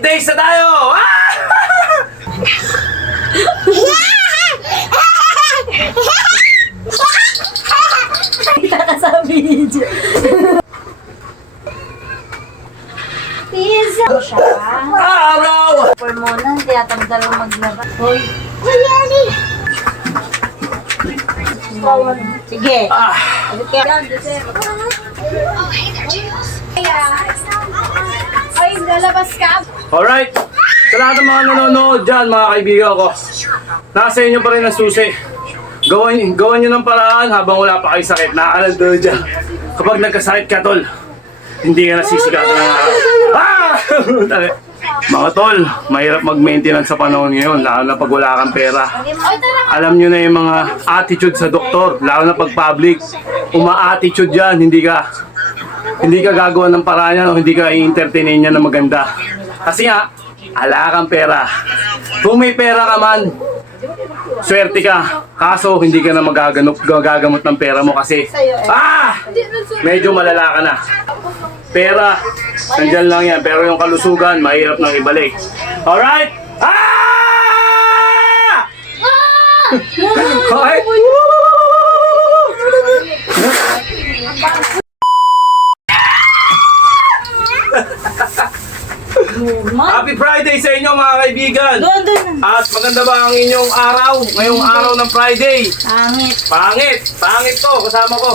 days na tayo! Ah! Kita ka sa video. Pizza siya. Araw! For muna, hindi atang dalaw maglaba. Hoy. Sige. Ah! Okay. Ay, lalabas ka? Alright! Sa lahat ng mga nanonood dyan, mga kaibigan ko, nasa inyo pa rin ang susi. Gawan nyo ng paraan habang wala pa kayo sakit. Nakakalado dyan. Kapag nagkasakit ka, tol, hindi ka nasisikatan ng araw. Ah! Mga tol, mahirap mag-maintenance sa panahon ngayon, lalo na pag wala kang pera. Alam nyo na yung mga attitude sa doktor, lalo na pag public. Uma-attitude yan, hindi ka gagawa ng paraan yan o hindi ka i-entertainin niya na maganda. Kasi nga, ala kang pera. Kung may pera ka man, swerte ka. Kaso, hindi ka na magagamot ng pera mo kasi, medyo malala ka na. Pera, nandyan lang yan. Pero yung kalusugan, mahirap nang ibalik. Alright? Okay? Happy Friday sa inyo mga kaibigan! Doon. At maganda ba ang inyong araw? Ngayong araw ng Friday? Pangit. Pangit! Pangit to! Kasama ko!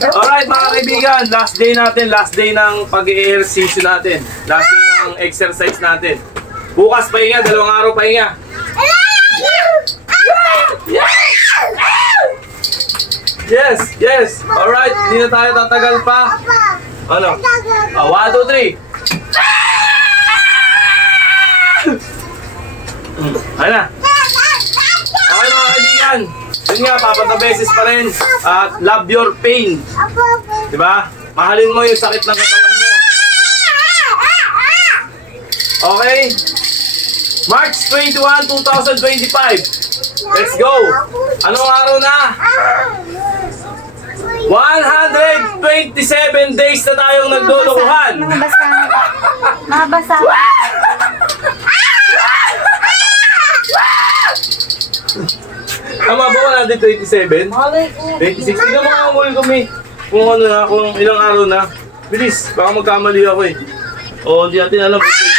Alright mga kaibigan, last day natin, last day ng pag-i-exercise natin. Last day ng exercise natin. Bukas pahinga, 2 araw pahinga. Yes! Alright, hindi na tayo tatagal pa. Ano? 1, 2, 3. Ayun na. Okay mga kaibigan. Yun nga, papatabeses pa rin. At love your pain. Diba? Mahalin mo yung sakit ng katawan mo. Okay? March 21, 2025. Let's go. Anong araw na? 127 days na tayong naglulukuhan. Mabasa. Tama ba 127? 26? Tingnan mo ang huli kami. Kung ano na, kung ilang araw na. Bilis, baka magkamali ako eh. O, hindi natin alam kung 28 na.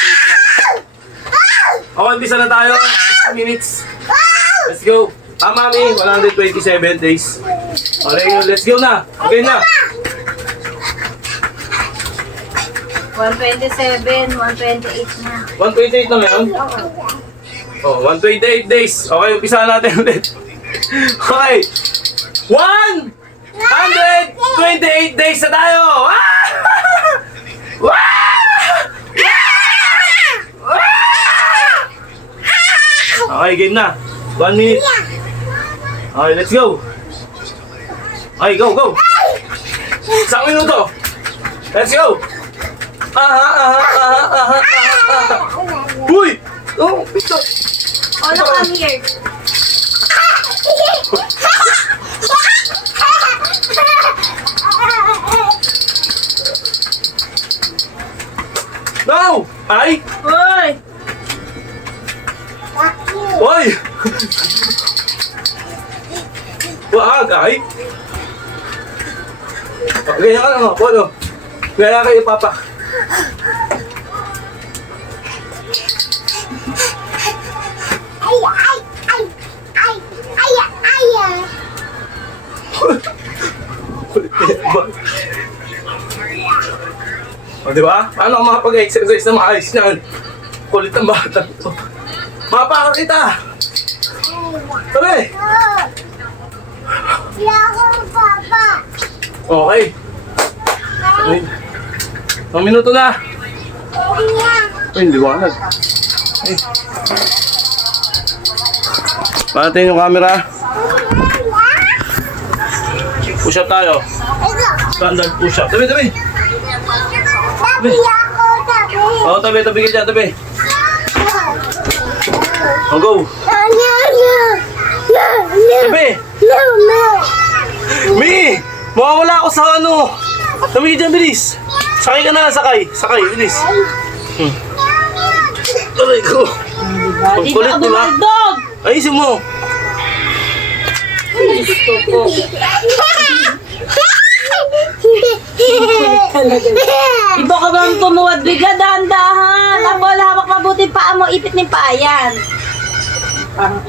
Okay, umpisa na tayo. 6 minutes. Let's go. Mami, 127 days. Okay, let's go na. Okay na. 127, 128 na. 128 na ngayon? Oh, 128 days. Okay, umpisa natin ulit. Okay. 128 days na tayo! Okay, game na. 1 minute. Okay, let's go. Okay, go. 1 minuto. Let's go. Uy! Oh, ito. Oh, look, come here. No! Ay! Hoy! Oy! Wag, ay! Ganyan ka lang ako, ano? Ganyan kayo, Papa. O, diba? Paano ako makapag-exercise na maayos niyan? Kulit ng bata ito. Mapaka kita! Sabi! Okay. Ay, 1 minuto na. Ay, hindi wanag. Ay. Panatin yung camera. Push up tayo. Standard push up. Tabi. Oo, tabi ka dyan, tabi. O, go. Tabi. Mi! Mawawala ako sa ano. Tabi ka dyan, bilis. Sakay ka na, sakay, bilis. Aray ko. Ang Di kulit, ka di ba? bumaldog! Ayusin mo. Gusto ko. Iba ka bang tumuwad bigla, dahan-dahan. Apol, hawak mabuti yung paa mo, ipit ng paa yan. Parang...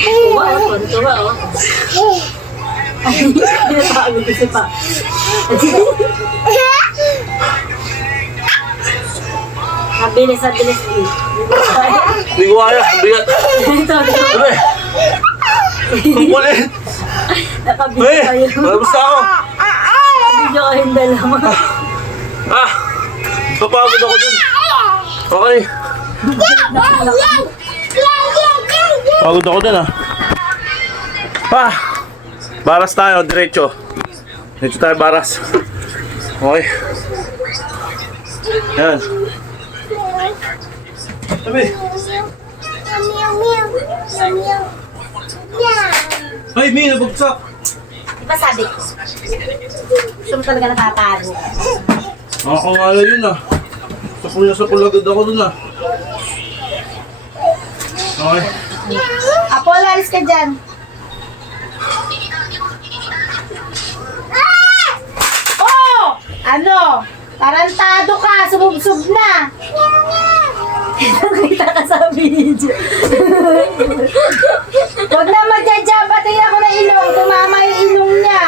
Tuwa, tuwa, oh. Pinapagod kasi pa. Mabilis, mabilis. Hindi ko kaya. Ang bigat. Ito, ito. Aray. Ang kulit. Nakabidyo Eh, kayo. malabas na ako. Nakabidyo kayong dalawa. Ah, papagod ako dun. Okay. Pagod ako dun ah. Ah, baras tayo, diretso. Diretso tayo, baras. Okay. Yan. Sabi. Ay, May, nabugsak. Di ba sabi ko? Gusto mo talaga natatago. Ako nga na yun ah. Sapul agad ako dun ah. Okay. Apollo, alis ka dyan. Oh! Ano? Tarantado ka, sumubsob na. Nakita ka sa video. Huwag na magja-jump, pati ako na ilong. Tumama yung ilong niya.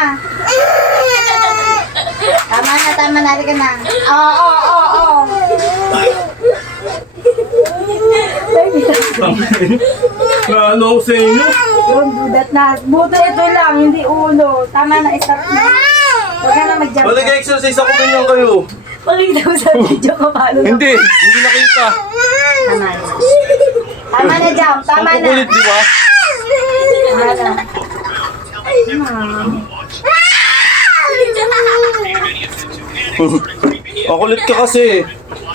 Tama na, halika na. Oo. Ano ako sa inyo? Don't do that na. Buto ito lang, hindi ulo. Tama na, stop na. Huwag ka na mag-jump. Wala nag-exercise ako ganyan kayo. Pakita mo sa video ko paano. Hindi nakita. Tama na. Tama na, jump. Tama Ang na. kukulit, di ba? Tama na. Ang kulit ka kasi.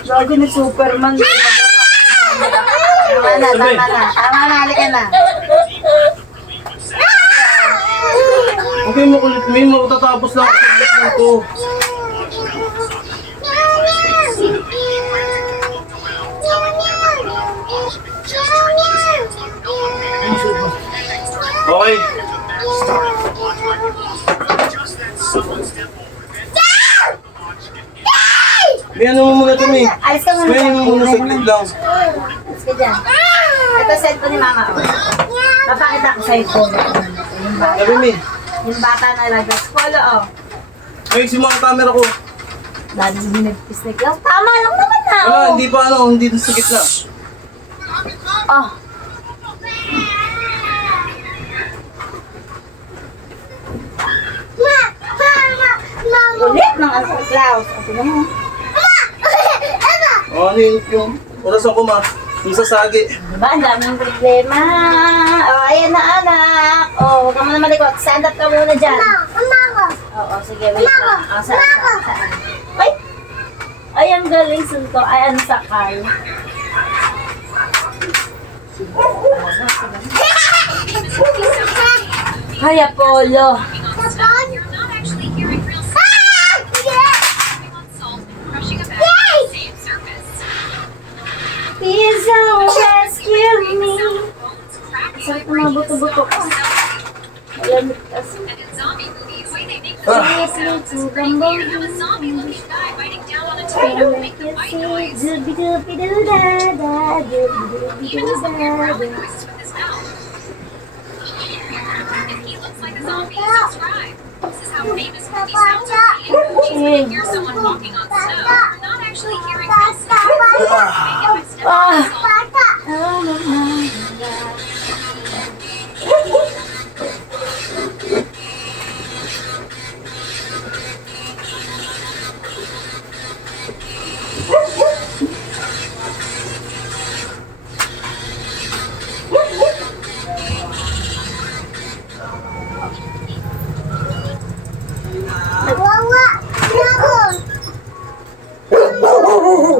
Lagi ni Superman. Tama na. Tama na, halika na. Okay, makulit mo yun. Matatapos lang ako sa kulit na ito. Okay. May ano mo muna ito, May. Alis ka muna May dyan. ano mo muna saglit lang. Alis ka dyan. Ito cellphone ni Mama. Oh. Papakita ko sa'yo po. Yung bata. Sabi, May. Yung bata na lagos. Follow, oh. Ay, si mga camera ko. Lagi binagpisnik lang. Tama lang naman na, Wala, oh. hindi pa hindi sa gitna. Oh. Ulit ng ano ko, Klaus. O, tingnan mo. Ano yung orasan ko, Ma? Yung sasagi. Diba, ang daming problema. O, ayan na, anak. O, huwag ka muna malikot. Stand up ka muna dyan. Oo, sige, wait lang. O, saan? Ay! Ay, ang galing sunto. Ay, ano sakay. Ay, Apollo. Please don't rescue me. Sakit na mga buto-buto ko. Malamit kasi. Seriously, to bumblebee. Doobie-doobie-doo-da-da, doobie-doobie-doo-da-da.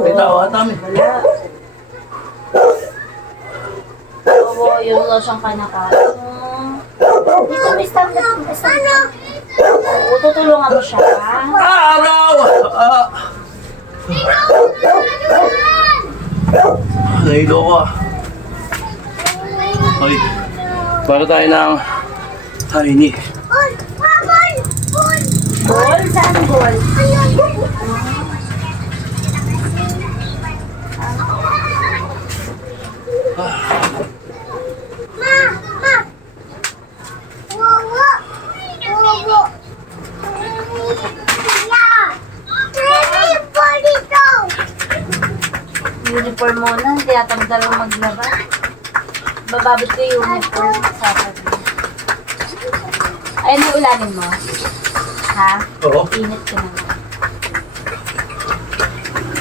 May tao daw siyang kanakain. Dito, may stand-up. Oo, tutulungan mo siya. Araw! Nahilo ko ah. Ay, para tayo ng honey. Ball? Saan ball? Uniform muna, hindi atang dalawang maglaba. Bababot ko yung uniform sa sabi. Ayun ang ulanin mo. Ha? Oo. Init ka naman.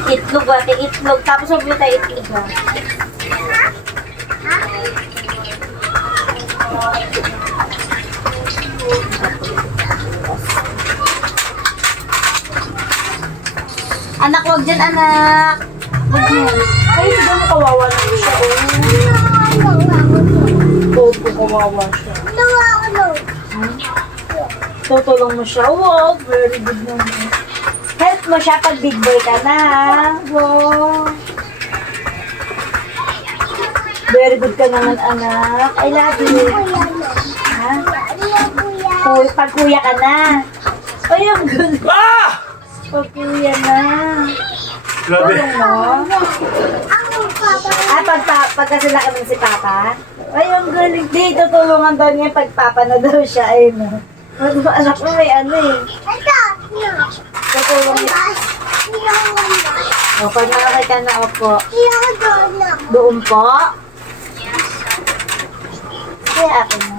Itlog ate, itlog. Tapos huwag tayo itlog ha. Anak, huwag dyan anak. Huwag dyan. Ay, hindi mo kawawa na siya. Opo, kawawa siya. Tutulong mo siya. Wow, very good naman. Help mo siya pag big boy ka na. Wow. Very good ka naman, anak. I love you. Ha? Pag kuya ka na. Ay, ang gulo. Ah! Pag kuya na. Grabe. Pagkasila ka ng si Papa? Ay, ang galing. Di, tutulungan daw niya pag Papa na daw siya. Ayun na. Anak mo may ano eh. Tutulong niya. O, pag nakakita na opo. Doon po? Kaya ako na.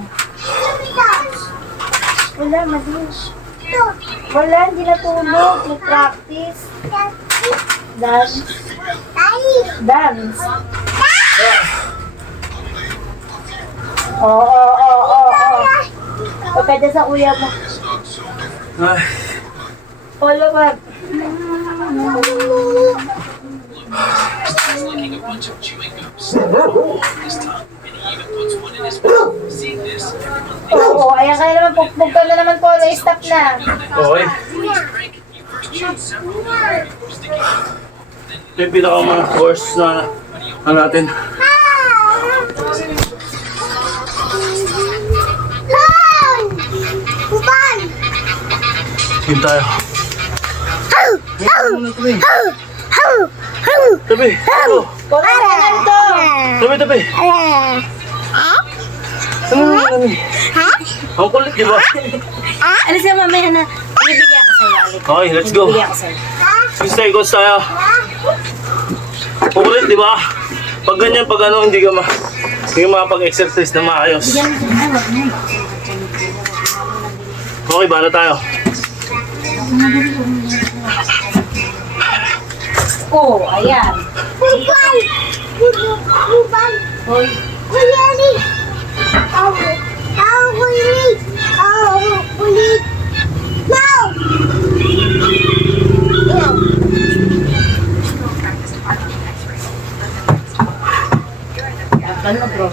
Wala, madalas. Wala, hindi natulog. Nag-practice. Dance. Dance. Oo. Pagkada sa kuya mo. Ay, Polo, wag. Oo, ayan ka na naman. Pugpug ka na naman, Polo. Stop na. okay. Yung pinaka course na natin. Yun tayo. Tabi. Polo, kanan to. Tabi. Ano? Ang kulit, di ba? Alis ka mamaya na. Bibigyan ko sa'yo, Alik. Okay, let's go. Bibigyan ko sa'yo. Stay coach tayo. Ang kulit, di ba? Pag ganyan, pag ano, hindi ka makapag-exercise na maayos. Bigyan mo sa'yo. Wag na. Okay, bala tayo. Oo, ayan. Hoy. Ano, bro?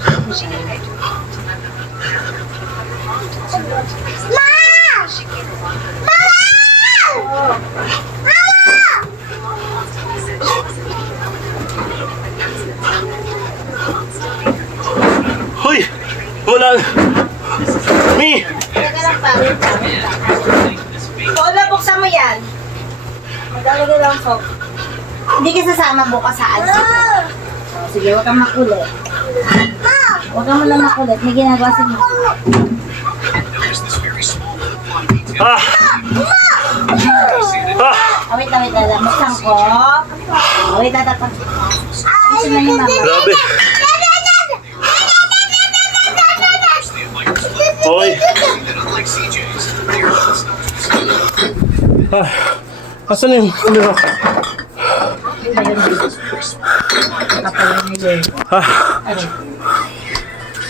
Hoy! Wala! Mi! Teka lang, pangit. Paula, buksan mo yan. Maglalagay lang soap. Hindi ka sasama bukas sa alsip. Oh, sige, huwag kang makulit. Huwag kang lang makulit. May ginagawa sa mo. Ah! Ah! Oh, wait lang. Buksan ko. Oh, wait, tatapag. Ayusin na ni mama. Grabe! Okay. Ah, asan na yung camera?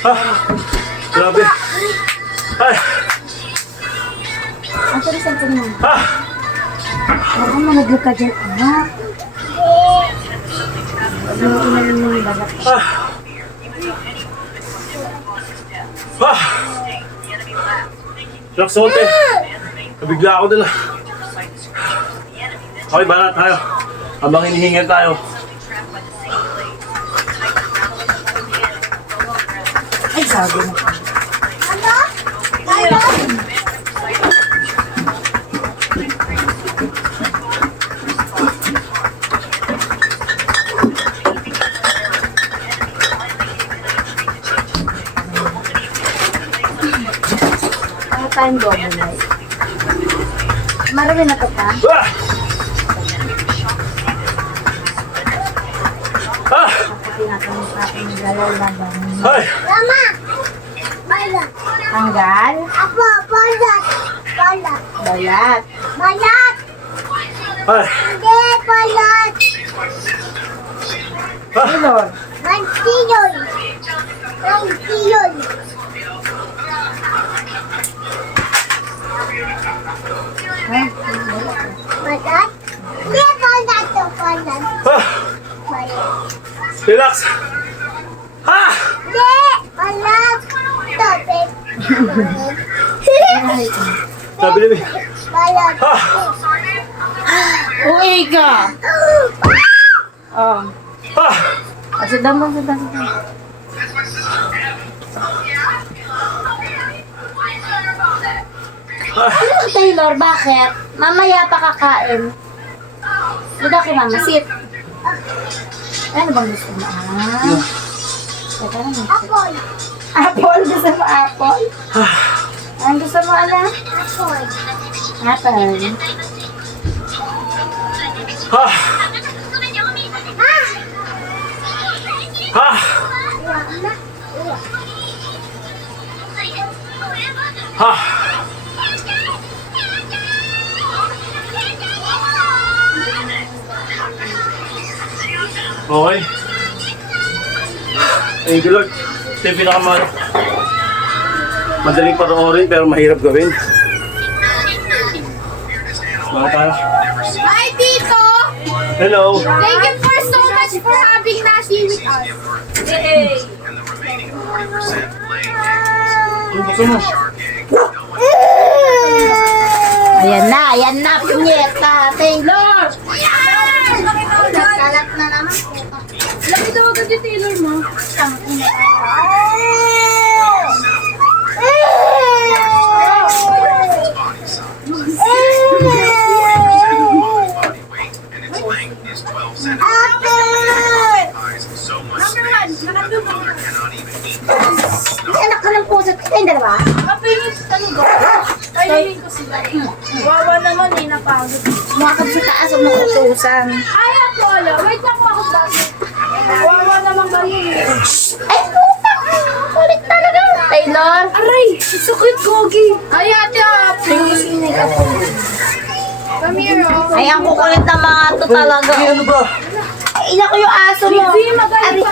Ah, grabe. Ay, Ang tulisan ko naman. ah, Huwag kang managlag ka dyan, anak. Huwag mo inalam mo yung balat. ah. Ah! Relax konti. Nabigla ako dun ah. Okay, bala tayo. Habang hinihingal tayo. Ay, sabi na. Ano tayong double light? Marami na to pa. Ah! Ah! Tinatanong sa akin ng galalaban. Ay! Mama! Balat! Tanggal, Apa? Balat! Balat! balat. Balat! Ay! Hindi! Balat! Ah! Taylor, Mantiyon! Mantiyon! Balat? Hindi! Balat! Balat! Ah! Balat! Relax! Ah! Hindi! Balat! Topik! Sabi ni Balat! Ah! uwi ka. Oh. Ah! Sedang bang, sedang. Ah! Ano, Taylor, bakit? Mamaya pa kakain. Dito kay Mama, sit. Ano bang gusto mo? Ah. Teka lang. Apol! Apple, gusto mo apple? Ang gusto mo, anak? Apol! Apple. Ah! Ah! Ah! Okay. Thank you, Lord. Ito yung madaling panoorin pero mahirap gawin. Mga tayo. Hi, Tito! Hello. Thank you for so much for having Nasi with us. Yay! Ano gusto mo? Ayan na, punyeta, Taylor. Kalat na naman. Laki daw agad yung Taylor mo. Anak ko ng puso. Ayun, dalawa. Kapinis, ano ba? Kainin ko sila. Wawa naman eh, napagod. Makakab sa taas o makutusan. Ay, Apollo, wait lang po ako bakit. Wawa naman kayo eh. Ay, puta! Kulit talaga. Taylor. Aray, sakit gogi. Ay, ate, come here, oh. Ay, ang kukulit ng mga to talaga. Sige, ano ba? Ay, ina ko yung aso mo. Hindi, magaling pa.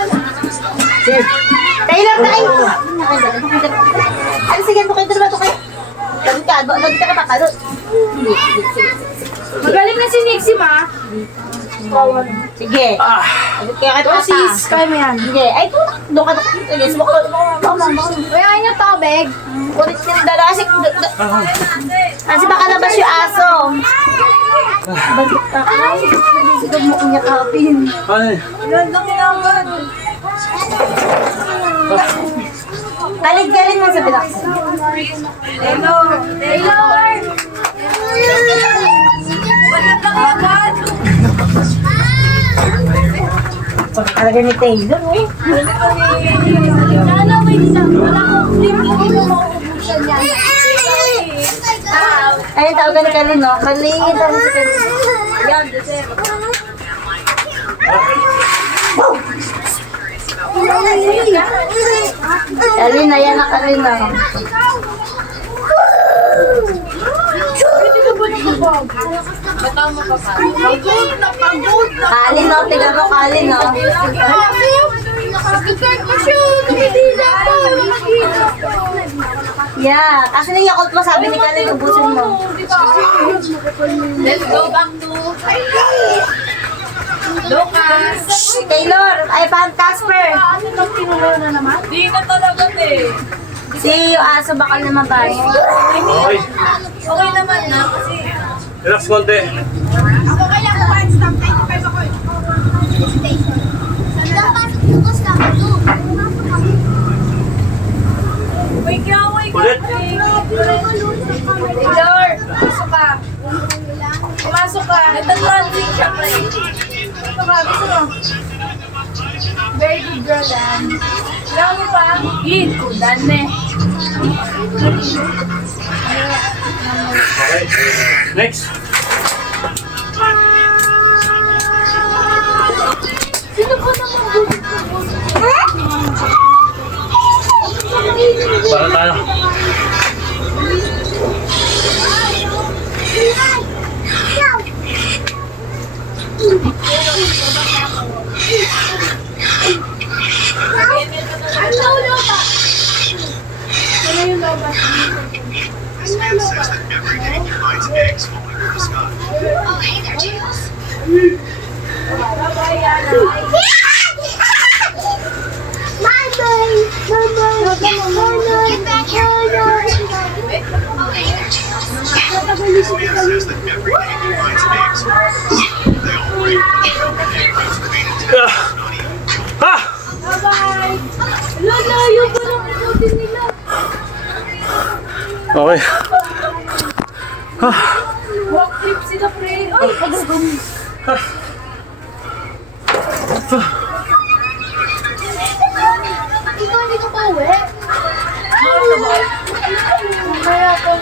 Sige. Taylor, tayo. Ano, sige, ito kayo, dalawa, ito kayo. Delikado, lagi ka patalot. Magaling na si Nixie, ma. Sige. Ah! Kaya ka tata. Sis, kaya mo yan. Sige. Ay, doon ka na. Sige, sumakot. Kaya niyo tubig. Kulit yung dalawa. Kasi baka labas yung aso. Balik ka. Ay, sige mo kunyakapin. Ano eh? Galit-galit mo sa bilaksan. Hello. Taylor. Bakit lang agad? Talaga ni Taylor, eh. Sana may isang wala akong flip. Hindi mo mauubusan yan. Ayun, tawagan ni Kalin, no? Kalin, tawagan si Kalin. Yan, Joseph. Kalin, ayan na Kalin, no? Bataw mo pa pa. Napagod na. Kalin, no? Tignan mo, Kalin, no? Nakakitag ko siya. Nakikita pa. Nakikita pa. Yeah, kasi na yakult mo, sabi ni Kalin, ubusin mo. Let's go back to Lucas. Taylor, ay, Casper. Ano nang tinuro na naman? Di na talaga eh. Si yung aso bakal na mabay. Okay. Okay naman na kasi Relax konti. ako kaya kumain stop 95 ako. Wait ka, wait ka. Ulit. Taylor, pumasok ka. Pumasok ka. Nagtatransit siya, pre. Ito ka, gusto mo. Very good girl, Dan. Kailangan mo pa. Eat, kudan eh. Okay. Next. Sino ko naman Para tayo. Ano ulo ba? Ano yung loba? Ha! Bye-bye! Lola, yung parang ikutin nila. Okay. Walk trip sila, pre. Ay, pagagam. Ikaw, hindi ko pa uwi. Kaya pag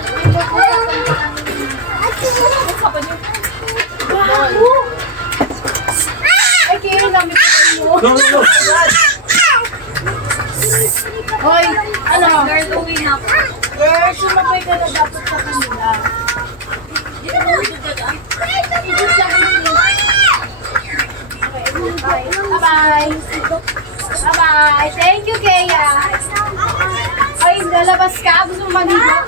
ay, kaya namin mo. No, no, no. Hoy, ano? Girl, uwi na ako. Girl, sumabay ka na dapat sa kanila. Bye-bye. Bye-bye. Thank you, Kea. Ay, lalabas ka? Gusto mo maligo?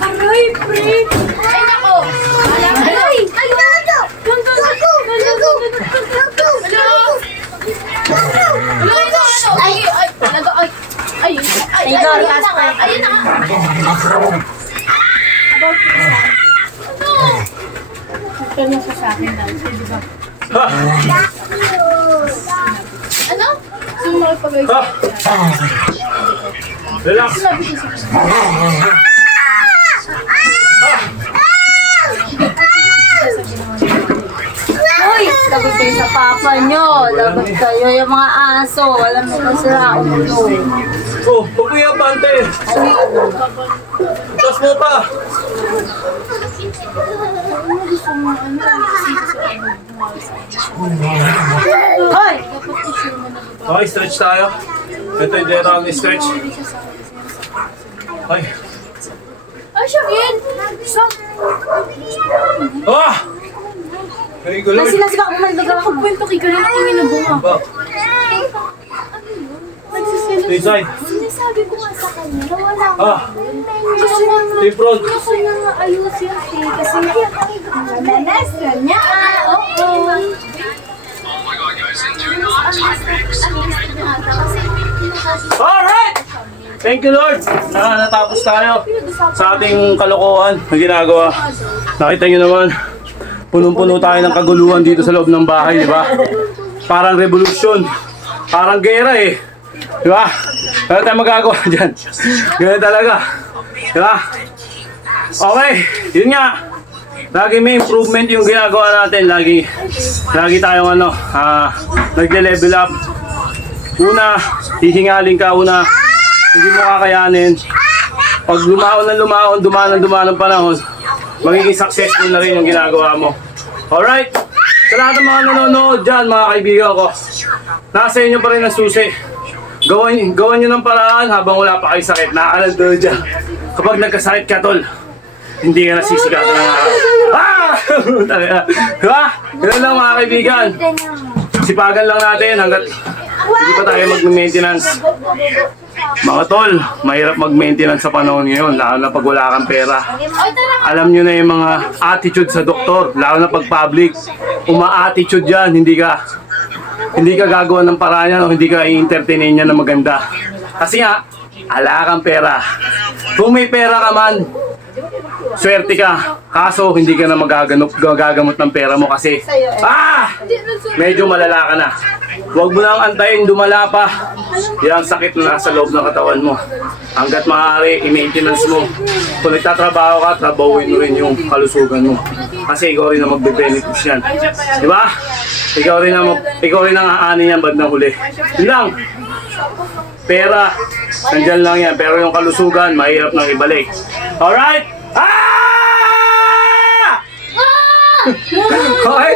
Aray, pre! Ay, nako! Ay! Ay, nado! Ganda! Ay, ay, talaga, ay, ay, ay, Taylor, ayun taas na nga, pa. ayun na nga. About this, ano? Ito na siya sa akin dahil, di ba? Ha! Ano? Sumapagay Ha! Relax. Sabi ko sa Uy, lagot kayo sa papa nyo. Lagot kayo yung mga aso. Alam mo kasi sila ulo. Oh, papuya pante. Tas mo pa. Hoy! Okay, stretch tayo. Ito yung dito ang stretch. Ay. Ay, siya, Ian! Sa... Ah! Very good, Ay, Lord. sila si Baka bumalik ako. Kwento kay ganun ang tingin na bunga. Ba, Nagsiselos. stay side. Sinasabi ko nga sa kanya na wala nga. Ah, Gusto ko na... stay front. Gusto na nga ayusin siya kasi madalas na niya. Oo. Alright! Thank you, Lord. Natapos tayo sa ating kalokohan na ginagawa. Nakita nyo naman, punong-puno tayo ng kaguluhan dito sa loob ng bahay, di ba? Parang revolution. Parang gera eh. Di ba? Wala tayong magagawa dyan. Ganun talaga. Di ba? Okay, yun nga. Lagi may improvement yung ginagawa natin. Lagi tayong nagle-level up. Una, hihingalin ka. Una, hindi mo kakayanin. Pag lumaon ng panahon, magiging successful na rin yung ginagawa mo. Alright? Sa lahat ng mga nanonood dyan, mga kaibigan ko, nasa inyo pa rin ang susi. Gawan nyo ng paraan habang wala pa kayo sakit. Nakakalado dyan. Kapag nagkasakit ka, tol, hindi ka nasisigatan ng araw. Ah! Diba? Ganun lang mga kaibigan. Sipagan lang natin hanggat hindi pa tayo mag-maintenance. Mga tol, mahirap mag-maintenance sa panahon ngayon, lalo na pag wala kang pera. Alam nyo na yung mga attitude sa doktor, lalo na pag public. Uma-attitude yan, hindi ka hindi ka gagawa ng paraan yan o hindi ka i-entertainin niya na maganda. Kasi nga, ala kang pera. Kung may pera ka man, swerte ka. Kaso, hindi ka na magagamot ng pera mo kasi, medyo malala ka na. Huwag mo nang antayin, dumala pa. Yan ang sakit na nasa loob ng katawan mo. Hanggat maaari, i-maintenance mo. Kung nagtatrabaho ka, trabahuin mo rin yung kalusugan mo. Kasi ikaw rin ang magbe-benefits yan. Di ba? Ikaw rin ang aanin yan bandang huli. Yun lang. Pera, nandyan lang yan. Pero yung kalusugan, mahirap nang ibalik. Alright? Ah! Okay?